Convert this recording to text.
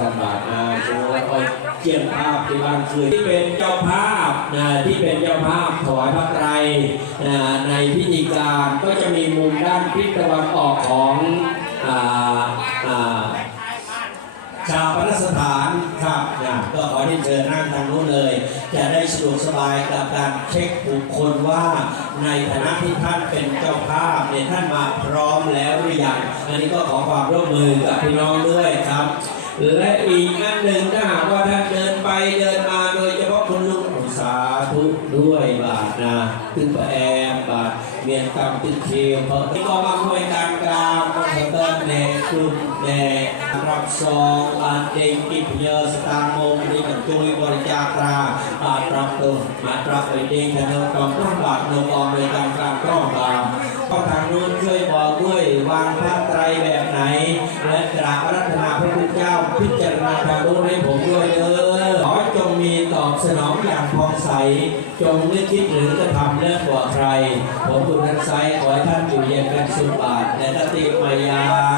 สบาทนาโชว์แล้วก็เกี่ยงภาพที่บ้านคืนที่เป็นเจ้าภาพนะที่เป็นเจ้าภาพถวายพระไตรนะในพิธีการก็จะมีมุมด้านทิศตะวันออกของอ่าอ่าชาวปนสถานครับนะก็ขอที่เชิญนั่งทางนู้นเลย จะได้สะดวกสบายกับการเช็คบุคคลว่า ในฐานะที่ท่านเป็นเจ้าภาพเนี่ยท่านมาพร้อมแล้วหรือยังอันนี้ก็ขอความร่วมมือกับพี่น้องด้วย และอีกอันหนึ่งถ้าหากว่าท่านเดินไปเดินมาโดยเฉพาะคุณลุงสาธุด้วยบาทนะตึงแอมบาทเมียนกรรมตึงเคียวเพราะที่ก็มาคุยการกลางก็เติมแน่กลุ่มแน่รับซองอันเด็กกิพเยอสตางค์โมงนี่กันจุยบริจาคราบาทรับตัวมาตรับไปเด้งกันเอากองต้องบาทนงออมในการกลางกล้องตามก็ทางนู้นช่วย สนองอย่างพองใส จงนึกคิดหรือกระทำเลิศกว่าใคร ผมบุญทันไซขอให้ท่านอยู่เย็นเป็นสุขบาทและตติมาย